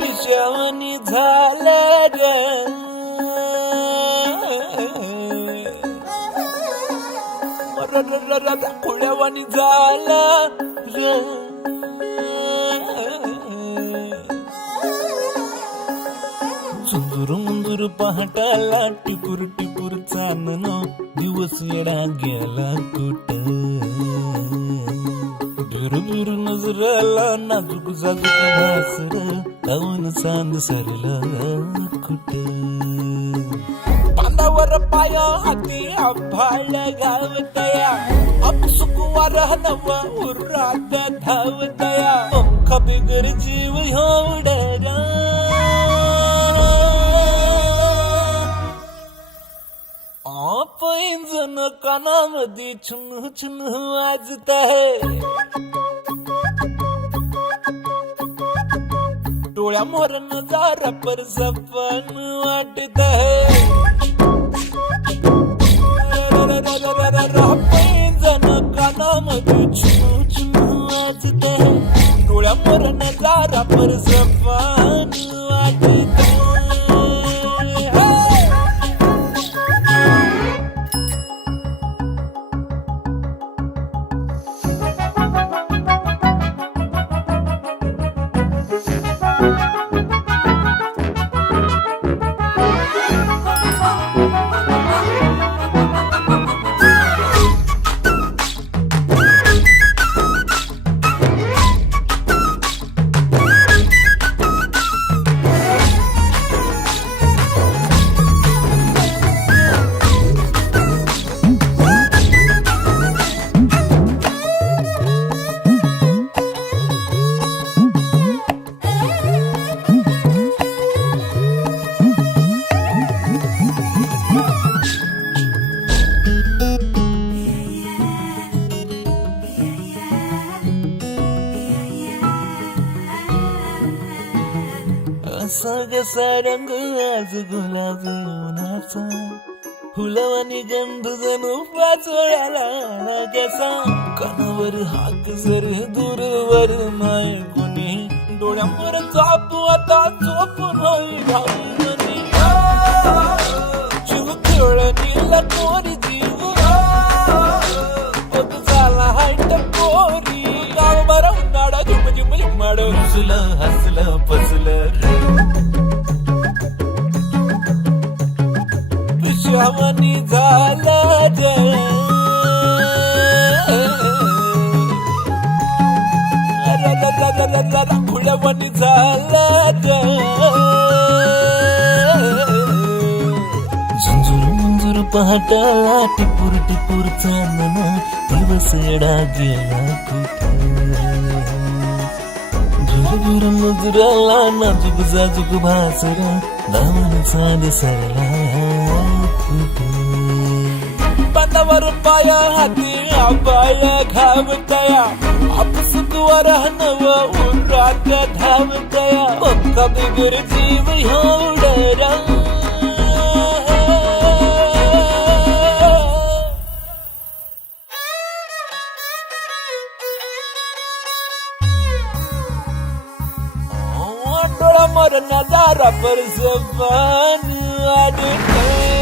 पिशवणी झालं ग खुळ्यावानी झालं र चुंदूर मुंदूर पहाटाला टिपूर टिपूर चांदण दिवस येडा गेला कुठ बिर नजराला नाजूक जाजूक भासर काऊन चांद सरला कुठ पांदावर पाया हाती आभाळ गावतया अपसुकवार नव उरात धावतया पंख बिगर जीव होडरा पैंजण कानामध्ये छुन छुन वाजत आहे डोळ्या मोर नजारा पर सपन वाटत आहे पैंजण कानामध्ये छुन छुन वाजत आहे डोळ्या मोर नजारा पर सपन वाटत आहे सगसा रंग आज गुलाबी उन्हाचा फुलवानी गंध जणू पाचोळ्याला कसा कानावर हाक जर दूरवर नाही कोणी डोळ्यावर चापू आता चोपून होई घालून जीव खेळणीला कोरी जीव बघ झाला हायट कोरी गाव बरा उन्हाळा झुम झुम झुमाड हसलं हसलं पसलं पिशवणी झालं ग खुळ्यावानी झालं ग झुंजूर मुंजूर पहाटाला टिपूर टिपूर चांदण दिवस येडा गेला कुठ झुर नजराला नाजूक जाजूक भासरा दामन चांद सरला बांधावर पाया हाती आबाळ घावतया अपसुकवर नव उरात धावतया पंख बिगर जीव होडरा डोळा मोर नजारा पर जबान आडते